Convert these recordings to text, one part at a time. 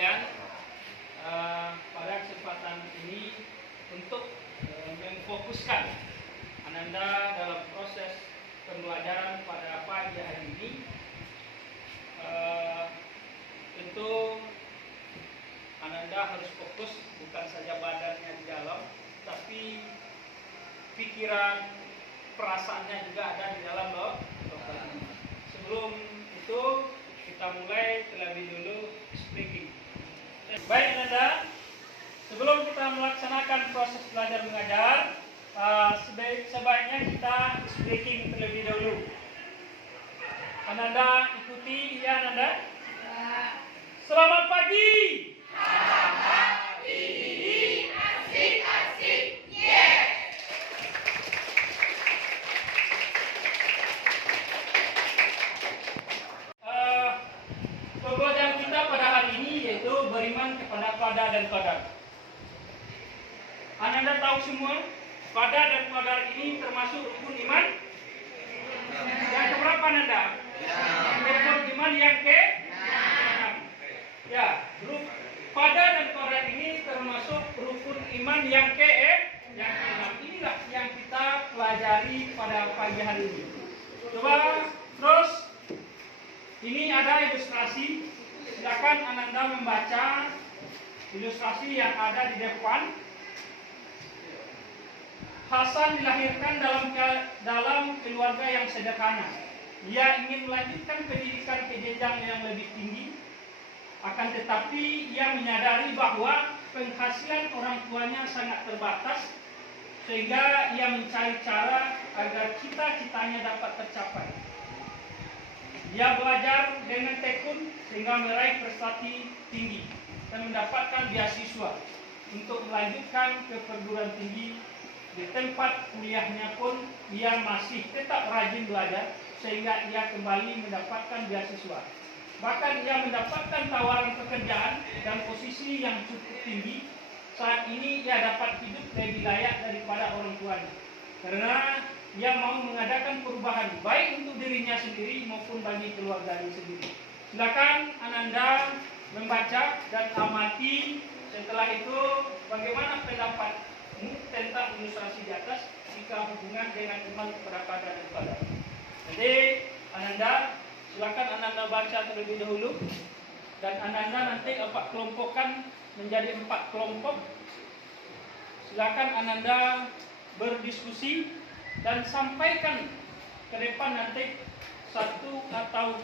sekalian, pada kesempatan ini untuk memfokuskan Ananda dalam proses pembelajaran pada pagi hari ini, tentu Ananda harus fokus bukan saja badannya di dalam, tapi pikiran, perasaannya juga ada di dalam loh. Sebelum itu kita mulai terlebih dulu speaking. Baik Ananda, sebelum kita melaksanakan proses belajar mengajar, sebaiknya kita speaking terlebih dahulu. Ananda ikuti ya Ananda. Selamat pagi. Selamat pagi. Asik-asik. Yeah. Pembelajaran kita pada hari ini yaitu beriman kepada pada dan qadar. Ananda tahu semua, pada dan qadar ini termasuk rukun iman. Yang keberapa Ananda? Rukun iman yang ke-6. Ya, pada dan qadar ini termasuk rukun iman yang ke-6. Inilah yang kita pelajari pada pagi hari ini. Coba terus. Ini ada ilustrasi. Silakan Ananda membaca ilustrasi yang ada di depan. Hasan dilahirkan dalam keluarga yang sederhana. Ia ingin melanjutkan pendidikan ke jenjang yang lebih tinggi. Akan tetapi ia menyadari bahwa penghasilan orang tuanya sangat terbatas, sehingga ia mencari cara agar cita-citanya dapat tercapai. Ia belajar dengan tekun sehingga meraih prestasi tinggi dan mendapatkan beasiswa untuk melanjutkan ke perguruan tinggi. Di tempat kuliahnya pun ia masih tetap rajin belajar sehingga ia kembali mendapatkan beasiswa. Bahkan ia mendapatkan tawaran pekerjaan dan posisi yang cukup tinggi. Saat ini ia dapat hidup lebih layak daripada orang tuanya, karena ia mau mengadakan perubahan baik untuk dirinya sendiri maupun bagi keluarganya sendiri. Silakan Ananda membaca dan amati. Setelah itu bagaimana pendapatmu tentang ilustrasi di atas jika hubungan dengan iman kepada qadar dan qadar. Jadi Ananda, silakan Ananda baca terlebih dahulu dan Ananda nanti kelompokkan menjadi 4 kelompok. Silakan Ananda berdiskusi dan sampaikan ke depan nanti 1 atau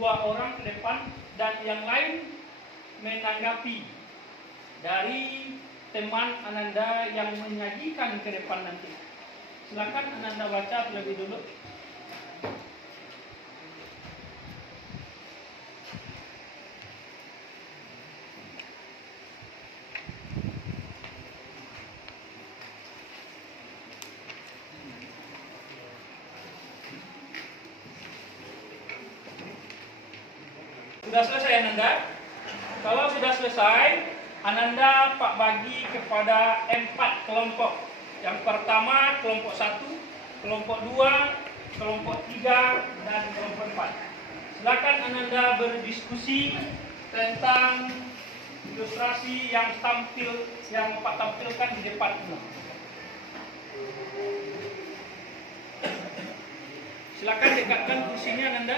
2 orang ke depan dan yang lain menanggapi dari teman Ananda yang menyajikan ke depan nanti. Silakan Ananda baca terlebih dulu. Sudah selesai Ananda? Kalau sudah selesai, Ananda bagi kepada 4 kelompok. Yang pertama kelompok 1, kelompok 2, kelompok 3, dan kelompok 4. Silakan Ananda berdiskusi tentang ilustrasi yang Pak tampilkan di depan ini. Silakan dekatkan kursinya Ananda,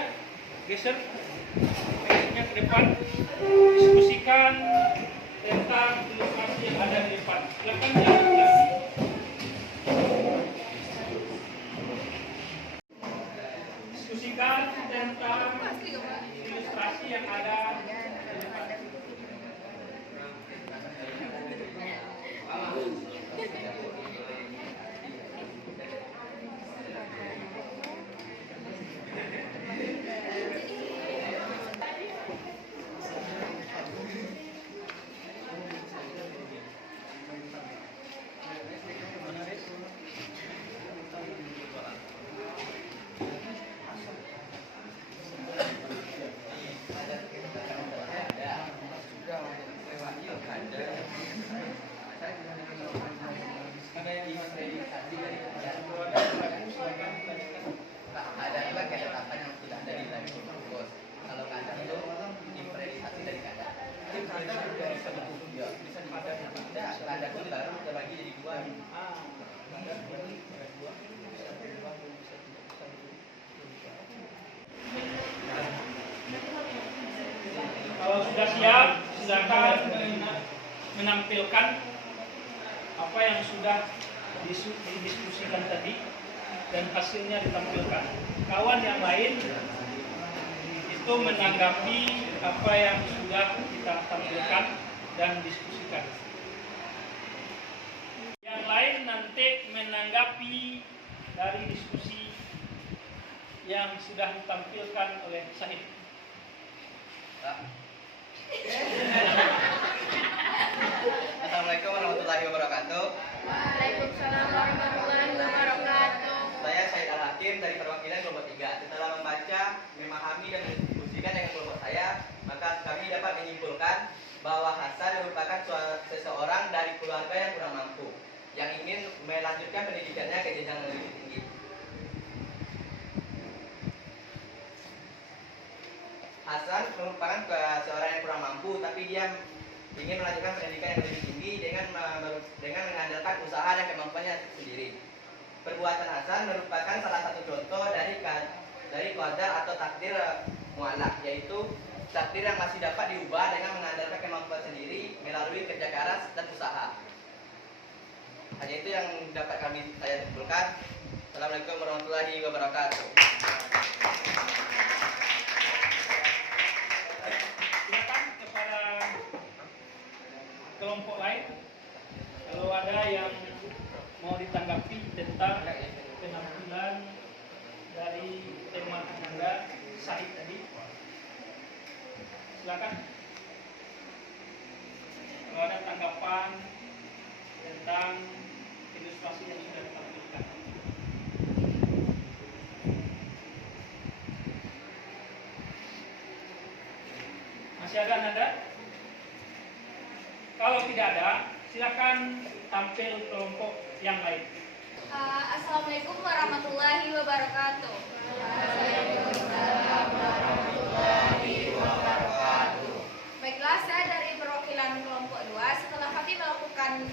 geser ke depan, diskusikan tentang ilustrasi yang ada di depan. Silakan jangan lagi. Diskusikan tentang ilustrasi yang ada di depan. Ada itu ditaruh terbagi jadi dua. Kalau sudah siap, silakan menampilkan apa yang sudah didiskusikan tadi dan hasilnya ditampilkan. Kawan yang lain itu menanggapi apa yang sudah kita tampilkan dan diskusikan. Yang lain nanti menanggapi dari diskusi yang sudah ditampilkan oleh Syahid. Assalamualaikum warahmatullahi wabarakatuh. Waalaikumsalam warahmatullahi wabarakatuh. Saya Syahid Al-Hakim dari perwakilan kelompok 3. Setelah membaca, memahami dan mendiskusikan dengan kelompok saya, maka kami dapat menyimpulkan bahwa Hasan merupakan seseorang dari keluarga yang kurang mampu yang ingin melanjutkan pendidikannya ke jenjang yang lebih tinggi. Hasan merupakan seorang yang kurang mampu, tapi dia ingin melanjutkan pendidikan yang lebih tinggi dengan mengandalkan usaha dan kemampuannya sendiri. Perbuatan Hasan merupakan salah satu contoh dari qadar atau takdir mu'allaq, yaitu takdir yang masih dapat diubah dengan mengandalkan kemampuan sendiri melalui kerja keras dan usaha. Hanya itu yang dapat saya simpulkan. Assalamualaikum warahmatullahi wabarakatuh. Silakan kepada kelompok lain kalau ada yang mau ditanggapi tentang penampilan dari tema Anda Syahid tadi. Silakan. Kalau ada tanggapan tentang ilustrasi yang sudah ditampilkan. Masih ada Nanda? Kalau tidak ada, silakan tampil kelompok yang lain. Assalamualaikum warahmatullahi wabarakatuh. Baiklah, saya dari perwakilan kelompok 2. Setelah kami melakukan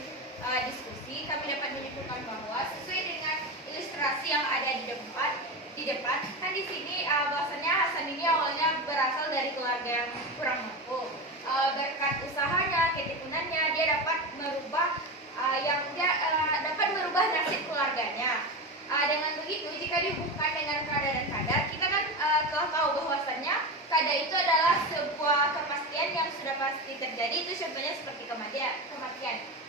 diskusi, kami dapat menyimpulkan bahwa sesuai dengan ilustrasi yang ada di depan, kan di sini bahwasannya Hasan ini awalnya berasal dari keluarga yang kurang mampu. Berkat usahanya, ketekunannya, dia dapat merubah nasib keluarganya. Dengan begitu, jika dihubungkan dengan kada dan kadar, kita kan telah tahu bahwasannya kada itu adalah sebuah kepastian yang sudah pasti terjadi. Itu contohnya seperti kematian.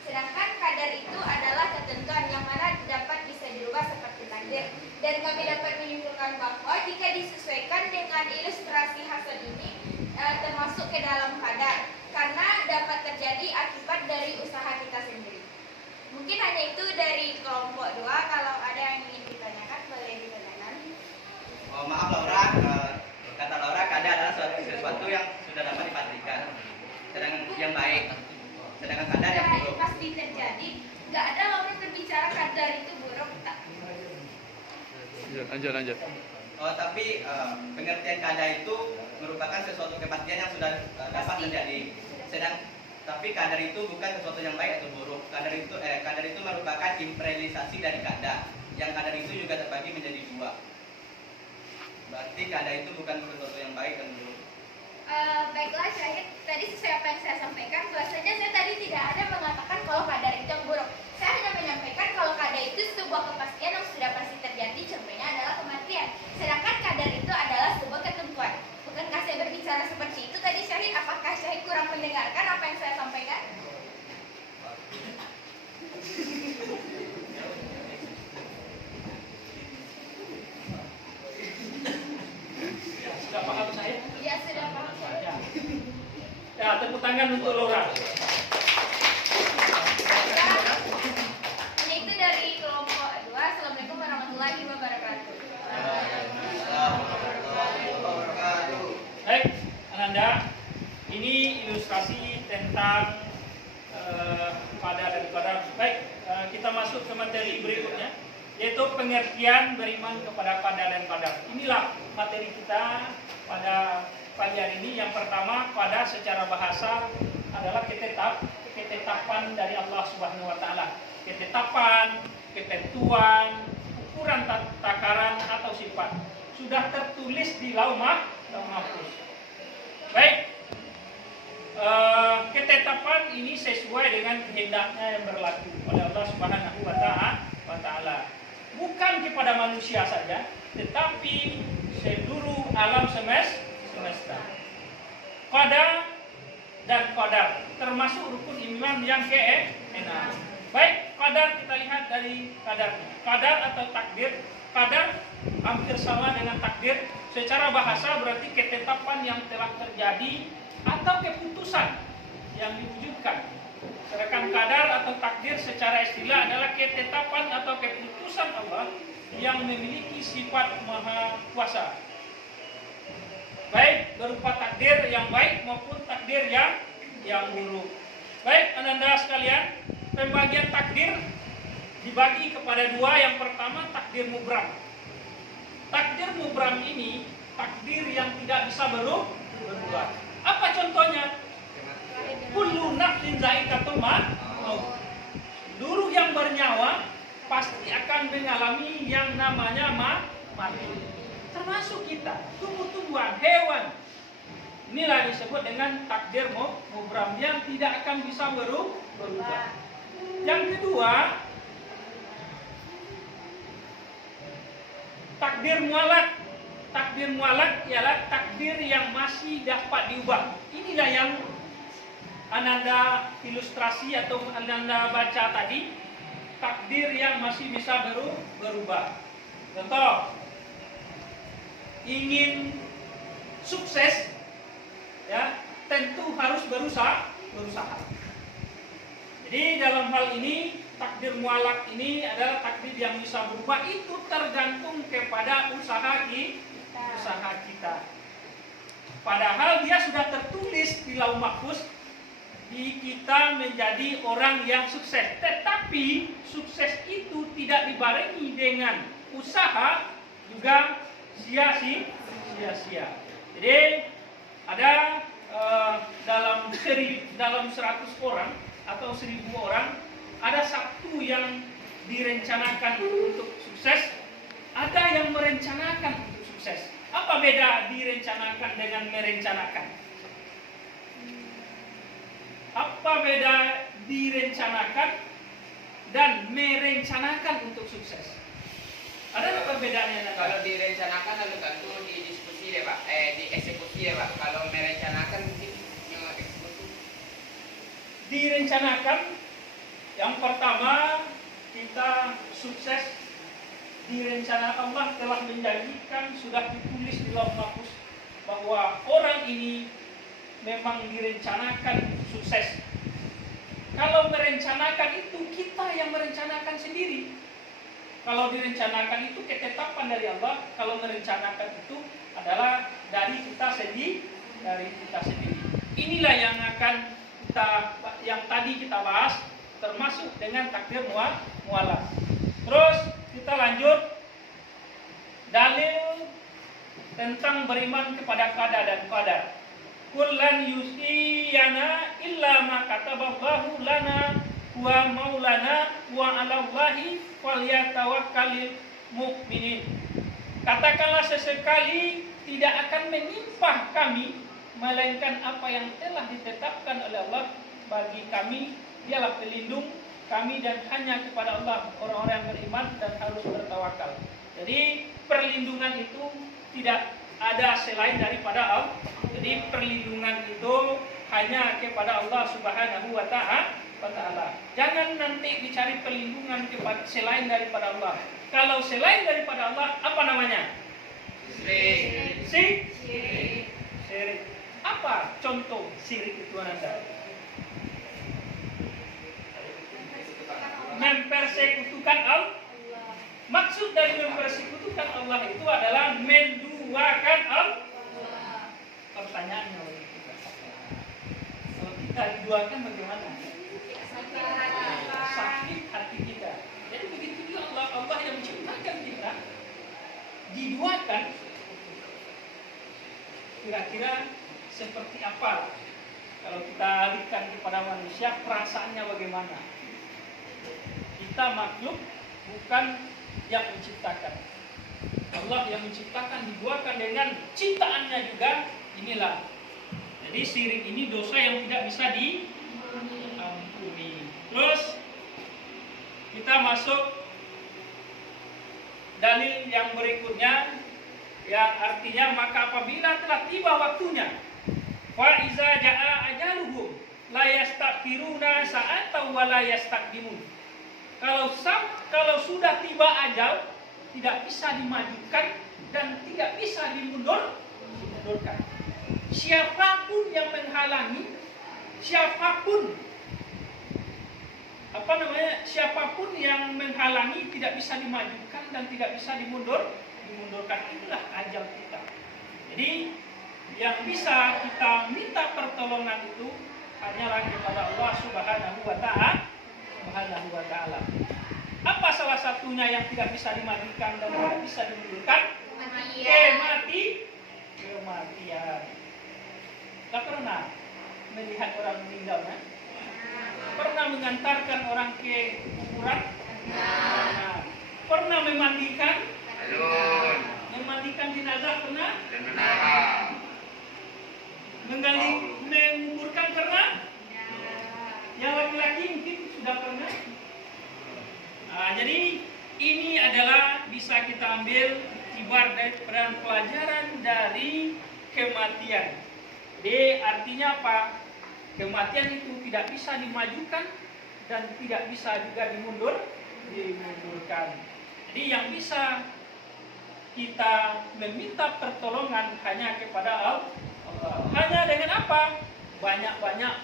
Sedangkan kadar itu adalah ketentuan yang mana dapat bisa dirubah seperti takdir. Dan kami dapat menyimpulkan bahwa jika disesuaikan dengan ilustrasi Hasan ini, termasuk ke dalam kadar, karena dapat terjadi akibat dari usaha kita sendiri. Mungkin hanya itu dari kelompok 2. Kalau ada yang ingin ditanyakan, boleh ditanyakan. Oh, maaf Laura, kata Laura kadar adalah sesuatu yang sudah dapat dipastikan, sedangkan yang baik. Sedangkan kadar yang buruk pasti terjadi. Nggak ada orang berbicara kadar itu buruk. Tak. Lanjut. Oh, tapi pengertian kadar itu merupakan sesuatu kepastian yang sudah dapat terjadi. Tapi kadar itu bukan sesuatu yang baik atau buruk. Kadar itu merupakan imperialisasi dari kadar. Yang kadar itu juga terbagi menjadi dua. Berarti kadar itu bukan sesuatu yang baik dan buruk. Baiklah Syahid, tadi sesuai apa yang saya sampaikan, bahwasanya saya tadi tidak ada mengatakan kalau kadar itu yang buruk. Saya hanya menyampaikan kalau kadar itu sebuah kepastian yang sudah pasti terjadi, contohnya adalah kematian. Sedangkan kadar itu adalah sebuah ketentuan. Bukankah saya berbicara seperti itu tadi Syahid? Apakah Syahid kurang mendengarkan apa yang saya sampaikan? Sudah paham saya? Ya, sudah paham. Ya, tepuk tangan untuk Laura. Hanya itu dari kelompok 2. Assalamualaikum warahmatullahi wabarakatuh. Baik, Ananda, ini ilustrasi tentang pada dan qadar. Baik, kita masuk ke materi berikutnya, yaitu pengertian beriman kepada qadar dan qadar. Inilah materi kita pada pagi hari ini. Yang pertama, qadar secara bahasa adalah ketetapan dari Allah Subhanahu wa taala. Ketetapan, ketentuan, ukuran takaran atau sifat sudah tertulis di lauh mahfuz. Baik. Ketetapan ini sesuai dengan kehendaknya yang berlaku oleh Allah Subhanahu wa taala. Bukan kepada manusia saja, tetapi seluruh alam semesta. Qadar dan qadar termasuk rukun iman yang keenam. Baik, qadar kita lihat dari qadarnya. Qadar atau takdir. Qadar hampir sama dengan takdir. Secara bahasa berarti ketetapan yang telah terjadi atau keputusan yang diwujudkan. Sedangkan qadar atau takdir secara istilah adalah ketetapan atau keputusan Allah yang memiliki sifat maha kuasa. Baik berupa takdir yang baik maupun takdir yang buruk. Baik, ananda sekalian, pembagian takdir dibagi kepada dua. Yang pertama takdir mubram. Takdir mubram ini takdir yang tidak bisa berubah. Apa contohnya? Kullu nafsin za'iqatul maut. Seluruh yang bernyawa pasti akan mengalami yang namanya mati. Termasuk kita, tumbuh-tumbuhan, hewan. Inilah disebut dengan takdir mubram yang tidak akan bisa berubah. Yang kedua, takdir mualak. Takdir mualak ialah takdir yang masih dapat diubah. Inilah yang ananda ilustrasi atau ananda baca tadi. Takdir yang masih bisa berubah. Contoh, ingin sukses, ya tentu harus berusaha. Jadi dalam hal ini takdir mualak ini adalah takdir yang bisa berubah. Itu tergantung kepada usaha kita. Padahal dia sudah tertulis di lauh mahfuz di kita menjadi orang yang sukses. Tetapi sukses itu tidak dibarengi dengan usaha, juga sia-sia. Jadi ada dalam 100 orang atau 1000 orang ada satu yang direncanakan untuk sukses, ada yang merencanakan untuk sukses. Apa beda direncanakan dengan merencanakan? Apa beda direncanakan dan merencanakan untuk sukses? Ada perbedaannya? Kalau direncanakan lalu tentu didiskusi deh Pak, dieksekusi ya Pak. Kalau merencanakan mungkin yang eksekusi. Direncanakan, yang pertama kita sukses. Direncanakan, Allah telah menjanjikan, sudah ditulis di lauh mahfuz bahwa orang ini memang direncanakan sukses. Kalau merencanakan itu kita yang merencanakan sendiri. Kalau direncanakan itu ketetapan dari Allah, kalau merencanakan itu adalah dari kita sendiri. Inilah yang akan yang tadi kita bahas, termasuk dengan takdir mualaf. Terus kita lanjut dalil tentang beriman kepada qadar dan qadar. Kullan yusiyana illa ma kataballahu lana wa maulana wa 'alallahi falyatawakkalul mu'minin. Katakanlah sesekali tidak akan menimpah kami melainkan apa yang telah ditetapkan oleh Allah bagi kami, dialah pelindung kami dan hanya kepada Allah orang-orang yang beriman dan harus bertawakal. Jadi perlindungan itu tidak ada selain daripada Allah. Jadi perlindungan itu hanya kepada Allah Subhanahu wa taala. Jangan nanti dicari perlindungan kepada selain daripada Allah. Kalau selain daripada Allah, apa namanya? Syirik. Apa contoh syirik itu Anda? Mempersekutukan Allah. Maksud dari mempersekutukan Allah itu adalah menduakan Allah. Pertanyaannya, kalau kita diduakan bagaimana? Sakit hati kita. Jadi begitu juga Allah yang menciptakan kita diduakan. kira-kira seperti apa kalau kita alihkan kepada manusia, perasaannya bagaimana? Kita makhluk, bukan yang menciptakan. Allah yang menciptakan, dibuatkan dengan ciptaannya juga. Inilah. Jadi syirik ini dosa yang tidak bisa diampuni. Terus kita masuk dalil yang berikutnya, yang artinya maka apabila telah tiba waktunya, fa iza jaa ajaluhum la yastaghfiruna sa'atan wa la yastaqdimun. Kalau sudah tiba ajal, tidak bisa dimajukan dan tidak bisa dimundurkan. Siapapun yang menghalangi, siapapun yang menghalangi tidak bisa dimajukan dan tidak bisa dimundurkan. Itulah ajal kita. Jadi yang bisa kita minta pertolongan itu hanyalah kepada Allah Subhanahu wa Ta'ala. Apa salah satunya yang tidak bisa dimajukan dan tidak bisa dimundurkan? Kematian. Tak pernah melihat orang meninggal, kan? Pernah mengantarkan orang ke kuburan? Nah, pernah memandikan? Belum. Memandikan jenazah pernah? Benar. Menguburkan pernah? Yang laki-laki mungkin sudah pernah. Nah, jadi ini adalah bisa kita ambil ibarat dan pelajaran dari kematian. Jadi artinya apa? Kematian itu tidak bisa dimajukan dan tidak bisa juga dimundurkan. Jadi yang bisa kita meminta pertolongan hanya kepada Allah. Hanya dengan apa? Banyak-banyak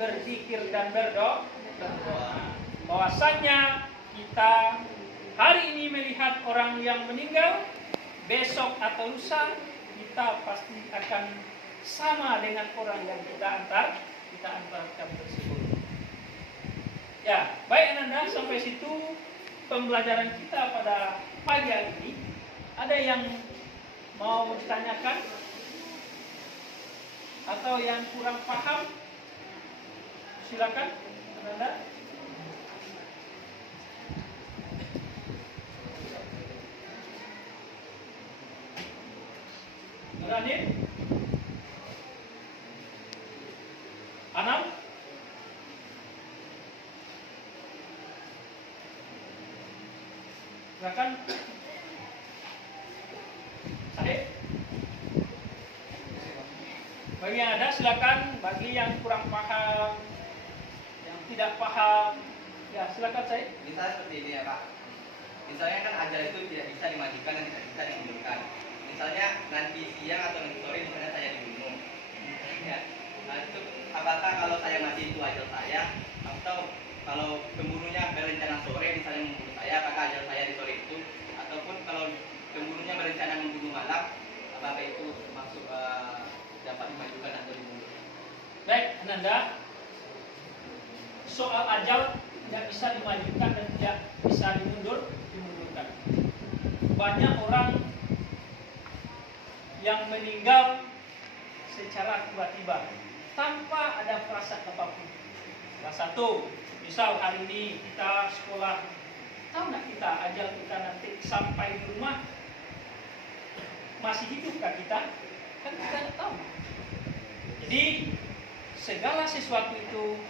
berzikir dan berdoa. Bahwasanya kita hari ini melihat orang yang meninggal, besok atau lusa kita pasti akan sama dengan orang yang kita antarkan tersebut. Ya, baik Ananda, sampai situ pembelajaran kita pada pagi hari ini. Ada yang mau ditanyakan atau yang kurang paham? Silakan Ananda. Berani? Anam? Silakan. Sahih? Bagi yang ada silakan, bagi yang kurang paham, yang tidak paham, ya silakan saya. Misalnya seperti ini ya Pak. Misalnya kan ajal itu tidak bisa dimajukan dan tidak bisa dimundurkan. Misalnya nanti siang atau nanti sore misalnya saya dibunuh. Ya. Nah, itu apakah kalau saya mati itu ajal saya, atau kalau pembunuhnya berencana sore misalnya membunuh saya, apakah ajal saya di sore itu, ataupun kalau pembunuhnya berencana membunuh malam, apakah itu masuk dapat dimajukan atau dimundurkan? Baik, Ananda. Soal ajal tidak bisa dimajukan dan tidak bisa dimundurkan. Banyak orang yang meninggal secara tiba-tiba tanpa ada perasaan apapun. Salah satu, misal hari ini kita sekolah, tahu nggak kita ajal kita nanti sampai di rumah masih hidupkah kita? Kan kita tidak tahu. Jadi segala sesuatu itu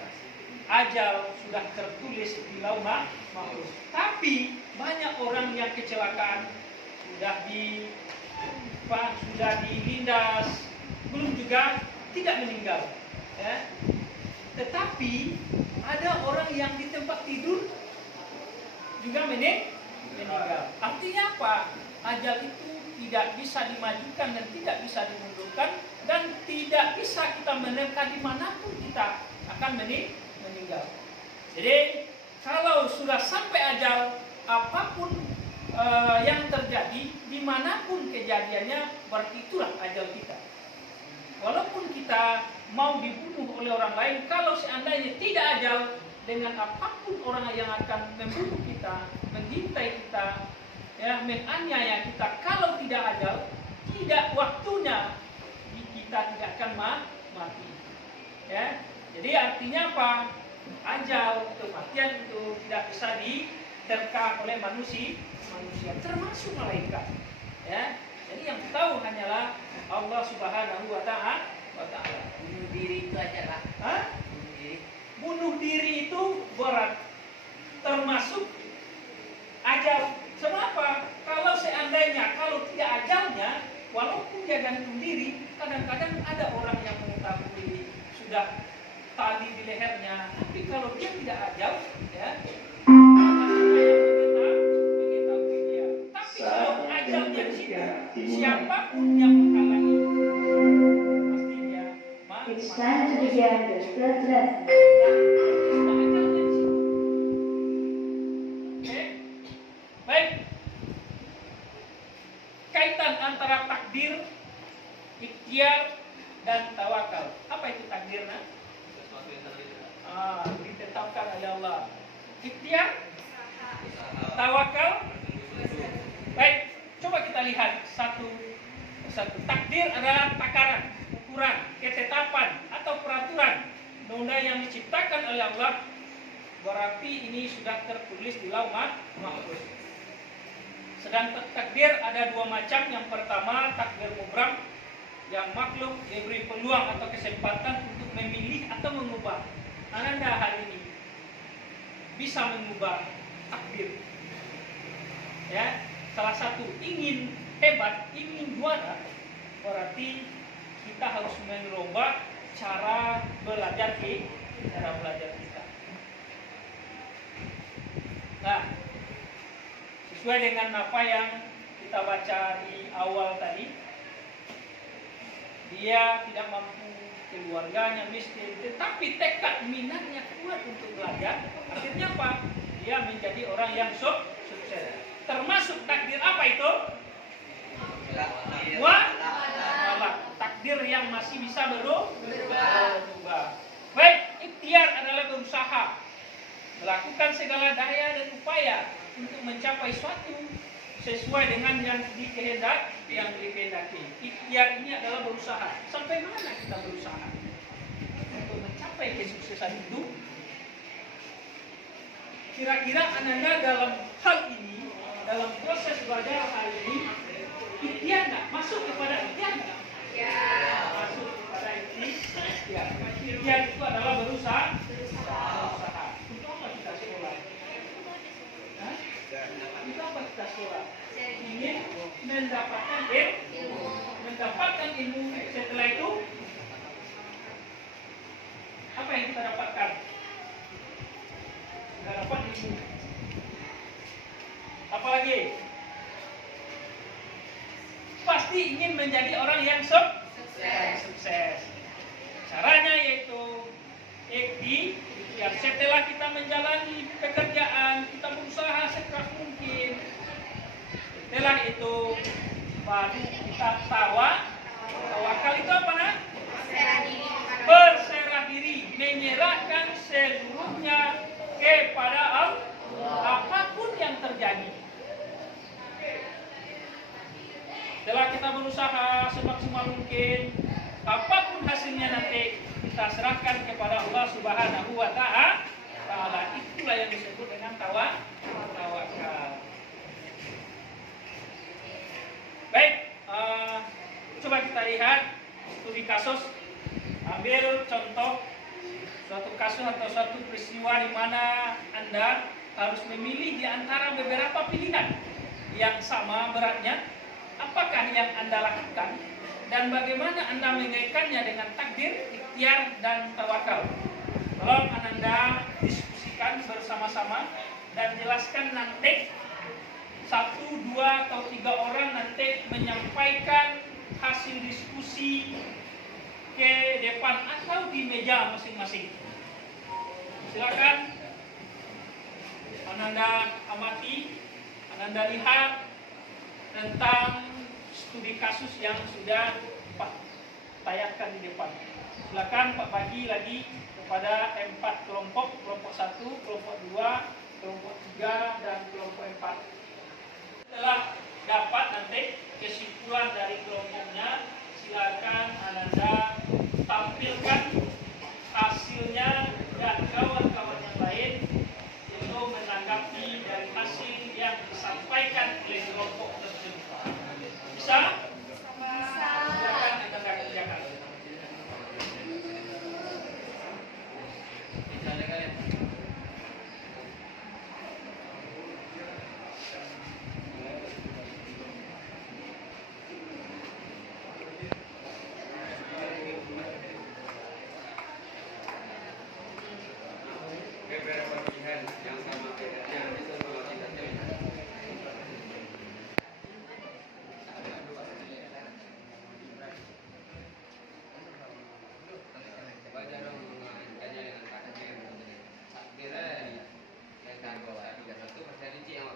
ajal sudah tertulis di lauh mahfuz. Tapi banyak orang yang kecelakaan sudah dilindas, belum juga tidak meninggal. Ya. Tetapi ada orang yang di tempat tidur juga meninggal. Artinya apa? Ajal itu tidak bisa dimajukan dan tidak bisa dimundurkan dan tidak bisa kita menekan dimanapun kita akan meninggal. Jadi kalau sudah sampai ajal, apapun yang terjadi dimanapun kejadiannya, berarti itulah ajal kita. Walaupun kita mau dibunuh oleh orang lain, kalau seandainya tidak ajal, dengan apapun orang yang akan membunuh kita, mengintai kita, ya, menganiaya kita, kalau tidak ajal, tidak waktunya kita tidak akan mati. Ya, jadi artinya apa? Ajal, kematian itu tidak bisa diterka oleh manusia, termasuk malaikat. Ya, jadi yang tahu hanyalah Allah Subhanahu wa Ta'ala. Bunuh diri itu aja lah. Hah? Bunuh diri. Bunuh diri itu berat, termasuk ajal. Kenapa? Kalau seandainya kalau tidak ajalnya, walaupun dia gantung diri, kadang-kadang ada orang yang mengetahui sudah tali di lehernya, tapi kalau dia tidak ajal, ya, mengetahui dia. Tapi kalau ajalnya di situ, siapapun yang menghalangi, pasti dia mati. It's time to begin the third lesson. Baik, kaitan antara takdir, ikhtiar, dan tawakal. Apa itu takdir? Ditetapkan oleh Allah. Ikhtiar, tawakal. Baik, coba kita lihat satu. Takdir adalah takaran, ukuran, ketetapan atau peraturan undang-undang yang diciptakan oleh Allah. Berarti ini sudah tertulis di lauh mahfuz. Sedangkan takdir ada dua macam. Yang pertama takdir mubram, yang makhluk diberi peluang atau kesempatan untuk memilih atau mengubah. Ananda hari ini bisa mengubah takdir. Ya, salah satu ingin hebat, ingin juara, berarti kita harus merubah cara belajar kita. Nah, sesuai dengan apa yang kita baca di awal tadi, dia tidak mampu, keluarganya miskin, tetapi tekad minatnya kuat untuk belajar. Akhirnya apa? Dia menjadi orang yang sukses. Termasuk takdir apa itu? Takdir yang masih bisa berubah. Baik, ikhtiar adalah berusaha, melakukan segala daya dan upaya untuk mencapai suatu sesuai dengan yang dikehendaki. Ikhtiar ini adalah berusaha. Sampai mana kita berusaha untuk mencapai kesuksesan itu? Kira-kira Ananda dalam hal ini, dalam proses belajar hari ini, ikhtiar nggak? Masuk kepada ikhtiar nggak? Ya. Masuk kepada ikhtiar. Ikhtiar itu adalah berusaha. Untuk apa kita sekolah? Untuk apa kita sekolah? Ingin mendapatkan ilmu. Setelah itu apa yang kita dapatkan? Kita dapat ilmu. Apalagi? Pasti ingin menjadi orang yang sukses. Caranya yaitu ikhtiar. Setelah kita menjalani pekerjaan, kita berusaha sekeras mungkin. Setelah itu baru kita tawakal itu apa nak? Berserah diri, menyerahkan seluruhnya kepada Allah, apapun yang terjadi. Setelah kita berusaha semaksimal mungkin, apapun hasilnya nanti kita serahkan kepada Allah Subhanahu wa Ta'ala. Itulah yang disebut dengan tawakal. Baik, coba kita lihat studi kasus. Ambil contoh suatu kasus atau suatu peristiwa di mana Anda harus memilih di antara beberapa pilihan yang sama beratnya. Apakah yang Anda lakukan dan bagaimana Anda mengaitkannya dengan takdir, ikhtiar, dan tawakal? Tolong Anda diskusikan bersama-sama dan jelaskan nanti 1, 2, atau 3 orang nanti menyampaikan hasil diskusi ke depan atau di meja masing-masing. Silakan Anda amati, Anda lihat tentang studi kasus yang sudah Pak tayangkan di depan. Silakan Pak bagi lagi kepada 4 kelompok, kelompok 1, kelompok 2, kelompok 3, dan kelompok 4. Setelah dapat nanti kesimpulan dari kelompoknya, silakan Ananda tampilkan hasilnya dan kawan-kawan yang lain untuk menanggapi dari hasil yang disampaikan oleh kelompok tersebut. Bisa? Silakan Anda kerjakan. Beberapa pilihan yang sama bedanya itu kalau kita baca dong tanya dengan takdir takdir yang kan bawa 31% ini yang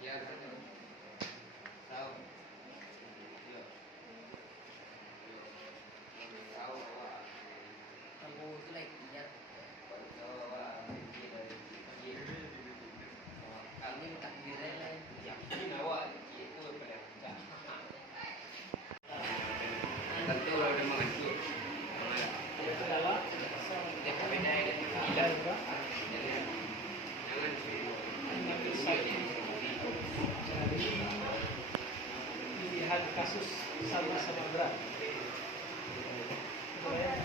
ya tahu tahu bahwa kamu itu lagi ya bahwa kami takdirnya yang bawa itu pada tentu kalau udah menghancur Itu adalah dia beda ya tidak juga jangan mengambil satu dari pilihan kasus sama-sama berat. Boleh?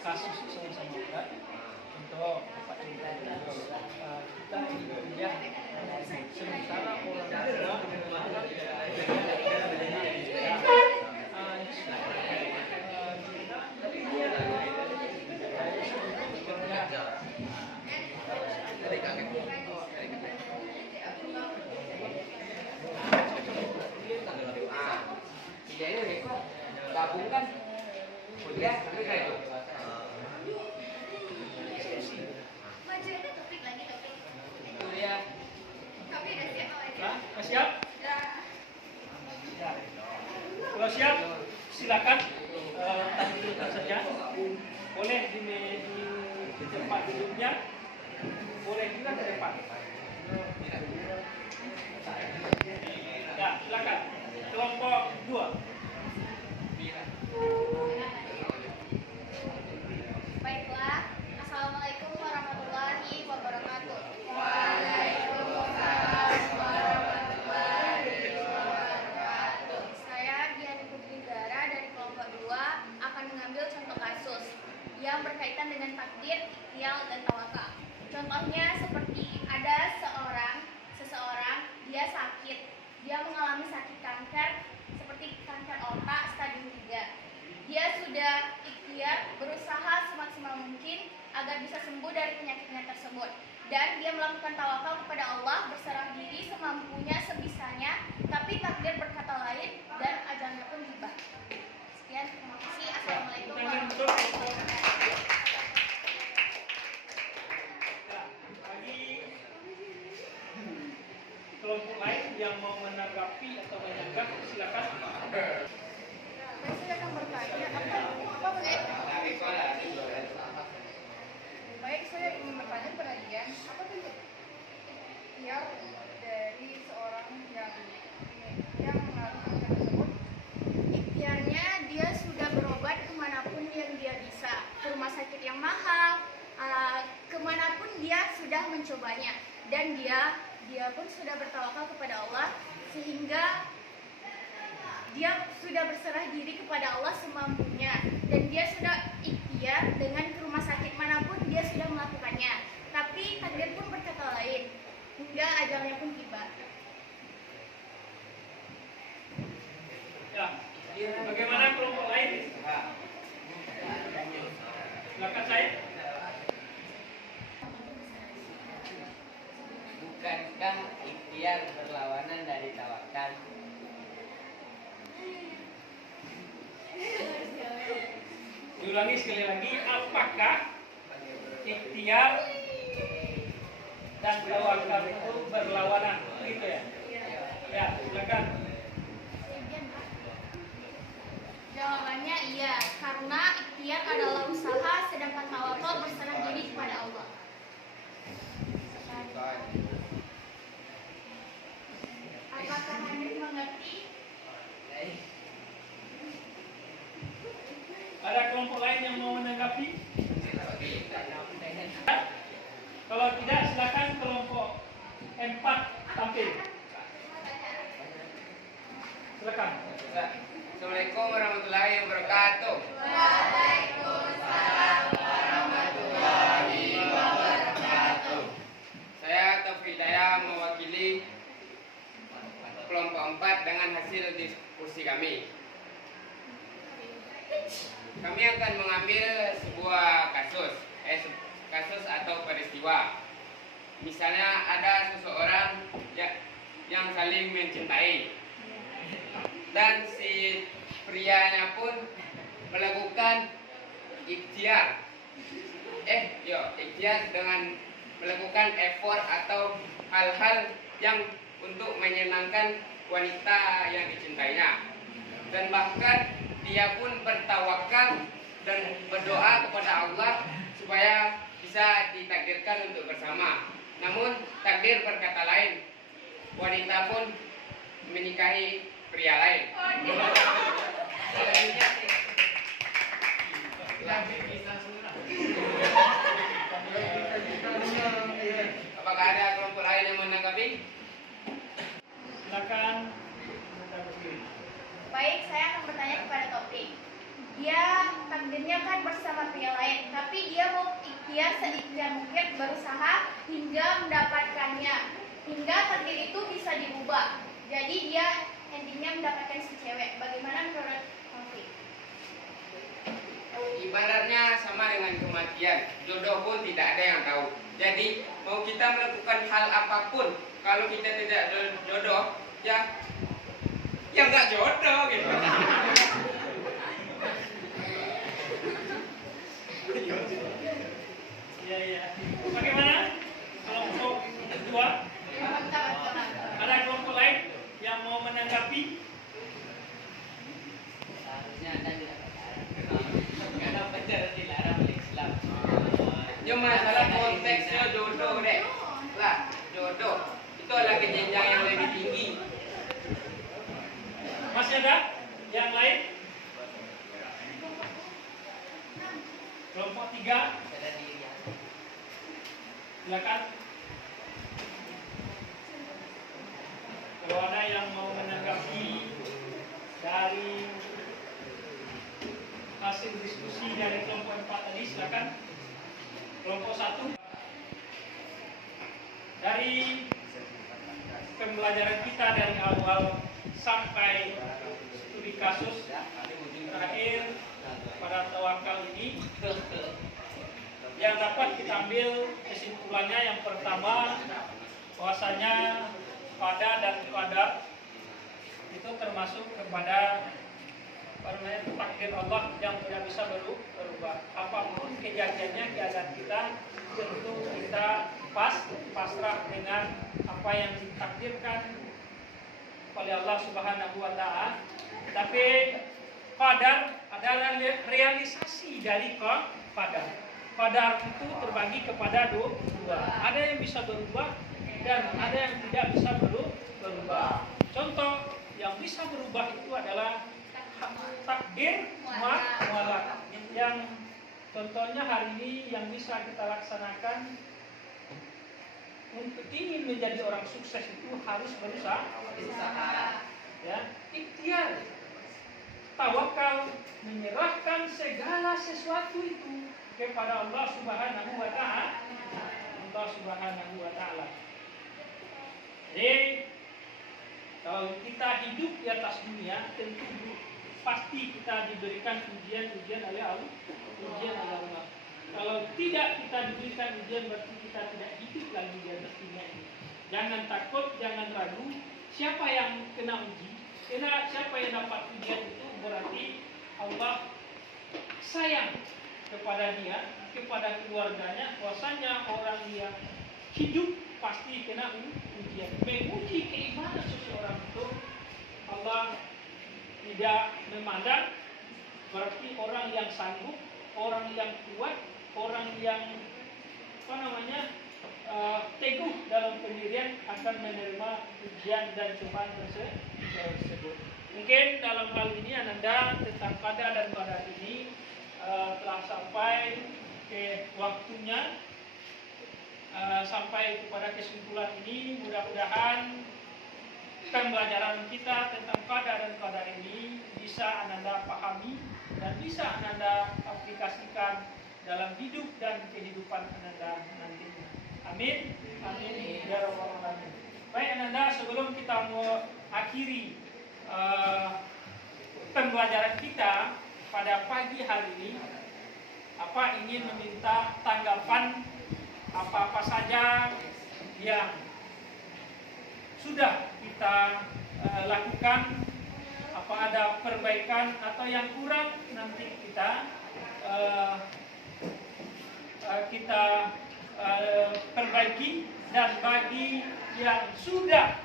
Kasus sama-sama berat untuk Bapak Cinta kita ini kuliah sementara orang tua menganggap dia ini gabungkan kuliah tapi kayak itu Maju ada topik lagi topik. kuliah Tapi udah siap awalnya. Nah, siap? Udah. Ya. Kalau siap, silakan tampilkan saja. Boleh di tempat duduknya, boleh juga ke depan. Ya, silakan. Kelompok 2. Baiklah. Assalamualaikum warahmatullahi wabarakatuh. Waalaikumsalam warahmatullahi wabarakatuh. Saya Diani Putri Zara dari kelompok 2 akan mengambil contoh kasus yang berkaitan dengan takdir, ikhtiar, dan tawakal. Contohnya seperti ada seseorang dia sakit, dia mengalami sakit kanker seperti kanker otak stadium 3. Dia sudah ikhtiar berusaha semaksimal mungkin agar bisa sembuh dari penyakitnya tersebut. Dan dia melakukan tawakal kepada Allah, berserah diri semampunya, sebisanya, tapi takdir berkata lain dan ajalnya pun tiba. Sekian, terima kasih. Assalamualaikum warahmatullahi wabarakatuh. Ya, bagi kelompok lain yang mau menanggapi atau menyanggah, silakan. Saya akan bertanya, apa baik saya ingin bertanya kepada Dian, apa bentuk ikhtiar dari seorang yang melakukan hal tersebut? Ikhtiarnya dia sudah berobat kemanapun yang dia bisa, ke rumah sakit yang mahal, kemanapun dia sudah mencobanya, dan dia pun sudah bertawakal kepada Allah sehingga dia sudah berserah diri kepada Allah semampunya, dan dia sudah ikhtiar dengan ke rumah sakit manapun dia sudah melakukannya, tapi takdir pun berkata lain hingga ajalnya pun tiba. Ya, bagaimana kelompok lain? Silakan saya. bukankah ikhtiar berlawanan dari tawakal Diulangi sekali lagi, apakah ikhtiar dan tawakal itu berlawanan, gitu ya? Ya, silakan. Jawabannya iya, karena ikhtiar adalah usaha, sedangkan tawakal berserah diri kepada Allah. Apakah Hanif mengerti? Ada kelompok lain yang mau menanggapi? Kalau tidak, silakan kelompok 4 tampil. Silakan. Assalamualaikum warahmatullahi wabarakatuh. Waalaikumsalam warahmatullahi wabarakatuh. Saya Taufik Hidayah mewakili kelompok 4 dengan hasil diskusi kami. Kami akan mengambil sebuah kasus atau peristiwa. Misalnya ada seseorang yang saling mencintai, dan si prianya pun melakukan ikhtiar dengan melakukan effort atau hal-hal yang untuk menyenangkan wanita yang dicintainya, dan bahkan dia pun bertawakal dan berdoa kepada Allah supaya bisa ditakdirkan untuk bersama. Namun takdir berkata lain, wanita pun menikahi pria lain. Apakah ada kelompok lain yang menanggapi? Silakan. Baik, saya akan bertanya kepada Taufik. Dia takdirnya kan bersama pria lain, tapi dia mau ikhtiar seikhtiar mungkin berusaha hingga mendapatkannya, hingga takdir itu bisa diubah. Jadi dia endingnya mendapatkan si cewek. Bagaimana menurut Taufik? Ibaratnya sama dengan kematian, jodoh pun tidak ada yang tahu. Jadi mau kita melakukan hal apapun, kalau kita tidak jodoh, ya nggak jodoh gitu. Iya. Bagaimana? Kelompok kedua? Ada kelompok lain yang mau menanggapi? Seharusnya Anda tidak pacaran. Karena pacaran dilarang oleh Islam. Ya masalah konteksnya jodoh deh. Lah, jodoh itu adalah jenjang yang lebih tinggi. Masih ada yang lain? Kelompok 3, silakan. Kalau ada yang mau menanggapi dari hasil diskusi dari kelompok 4 tadi, silakan. Kelompok 1. Dari pembelajaran kita dari awal sampai studi kasus terakhir pada tawakal ini, yang dapat kita ambil kesimpulannya, yang pertama bahwasanya qada dan qadar itu termasuk kepada takdir Allah yang tidak bisa berubah. Apapun kejadiannya, keadaan kita tentu kita pasrah dengan apa yang ditakdirkan oleh Allah Subhanahu wa Ta'ala. Tapi qadar adalah realisasi dari qadar. Qadar itu terbagi kepada dua. Ada yang bisa berubah dan ada yang tidak bisa berubah. Contoh yang bisa berubah itu adalah takdir mualak. Yang contohnya hari ini yang bisa kita laksanakan untuk ingin menjadi orang sukses itu harus berusaha. Ya, ikhtiar, tawakal, menyerahkan segala sesuatu itu kepada Allah Subhanahu wa Ta'ala. Jadi kalau kita hidup di atas dunia, tentu pasti kita diberikan ujian oleh Allah. Kalau tidak kita diberikan ujian, berarti kita tidak hidup lagi di atas dunia ini. Jangan takut, jangan ragu. Siapa yang kena uji, siapa yang dapat ujian itu berarti Allah sayang kepada dia, kepada keluarganya, bahwasanya orang yang hidup pasti kena ujian. Menguji keimanan seseorang itu Allah tidak memandang, berarti orang yang sanggup, orang yang kuat, orang yang teguh dalam pendirian akan menerima ujian dan cobaan tersebut. Mungkin dalam hal ini Ananda tentang qada dan qadar ini telah sampai ke waktunya, sampai kepada kesimpulan ini. Mudah-mudahan pembelajaran kita tentang qada dan qadar ini bisa Ananda pahami dan bisa Ananda aplikasikan dalam hidup dan kehidupan Ananda nantinya. Amin. Amin. Ya Rabbal Alamin. Baik Ananda, sebelum kita mau akhiri pembelajaran kita pada pagi hari ini, ingin meminta tanggapan apa-apa saja yang sudah kita lakukan, apa ada perbaikan atau yang kurang nanti kita perbaiki, dan bagi yang sudah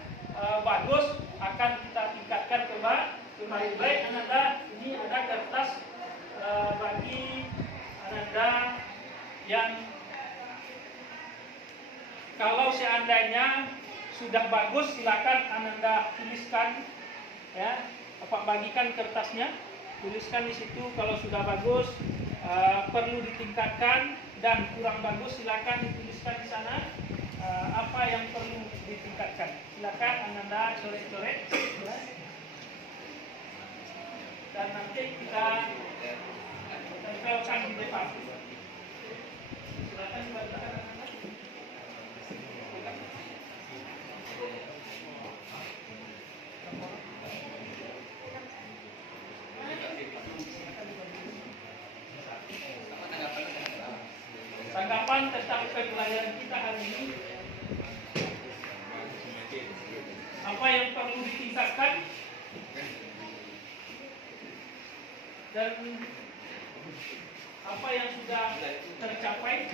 bagus akan kita tingkatkan kembali. Baik Ananda, ini ada kertas bagi Ananda yang kalau seandainya sudah bagus silakan Ananda tuliskan, ya, bagikan kertasnya, tuliskan di situ kalau sudah bagus, perlu ditingkatkan, dan kurang bagus silakan dituliskan di sana apa yang perlu ditingkatkan. Silakan Ananda coret-coret, ya. Dan nanti kita tempelkan di depan. Silakan bagikan Ananda. Tanggapan tentang pembelajaran kita hari ini, apa yang perlu ditingkatkan dan apa yang sudah tercapai,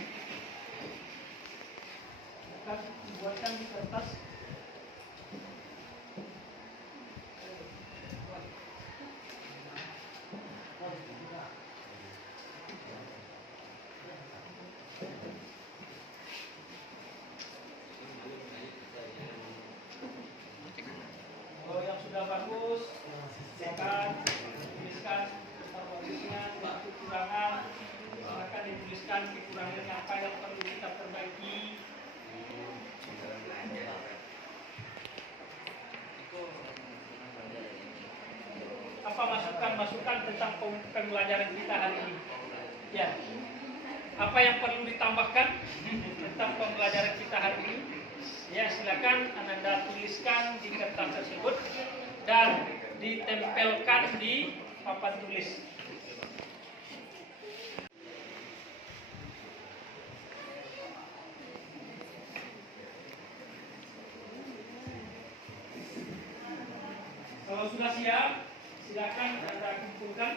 akan dibuatkan di kertas. Kalau yang sudah bagus, silakan tuliskan tentang bagusnya, kekurangan, silakan dituliskan kekurangannya apa yang perlu kita perbaiki. Apa masukan tentang pembelajaran kita hari ini? Ya. Apa yang perlu ditambahkan tentang pembelajaran kita hari ini? Ya, silakan Ananda tuliskan di kertas tersebut dan ditempelkan di papan tulis. Kalau sudah siap, silakan Anda kumpulkan.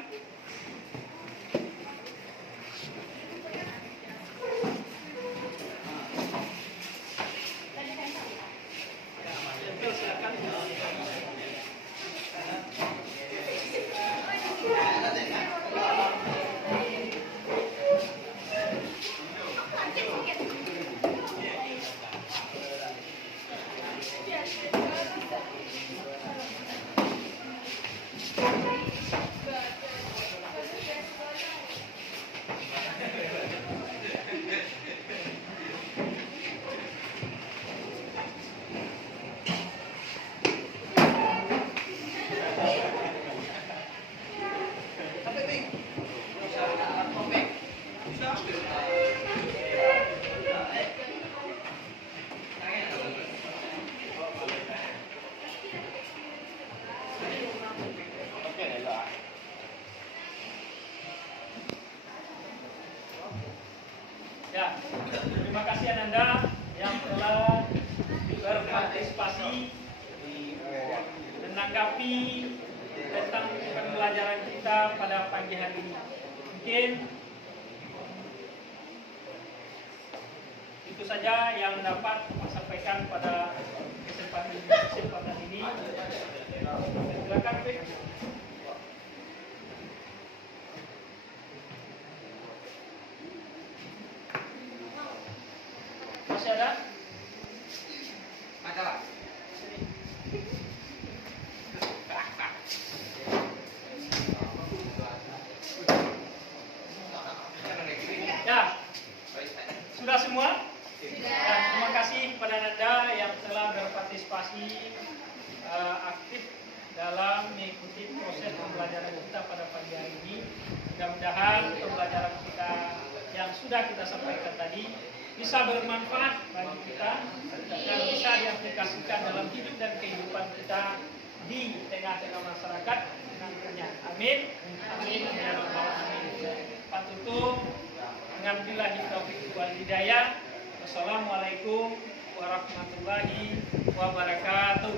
Ya, terima kasih Ananda yang telah berpartisipasi menanggapi tentang pembelajaran kita pada pagi hari ini. Mungkin itu saja yang dapat saya sampaikan pada kesempatan ini. Silakan, Pak. Masih ada? Ada Pak? Ya, sudah semua? Ya, terima kasih kepada Anda yang telah berpartisipasi aktif dalam mengikuti proses pembelajaran kita pada pagi hari ini. Mudah-mudahan pembelajaran kita yang sudah kita sampaikan tadi bisa bermanfaat bagi kita dan bisa diaplikasikan dalam hidup dan kehidupan kita di tengah-tengah masyarakat nantinya. Amin. Amin. Ya Rabbal Alamin. Pak tutup dengan billahi taufiq wal hidayah. Wassalamualaikum warahmatullahi wabarakatuh.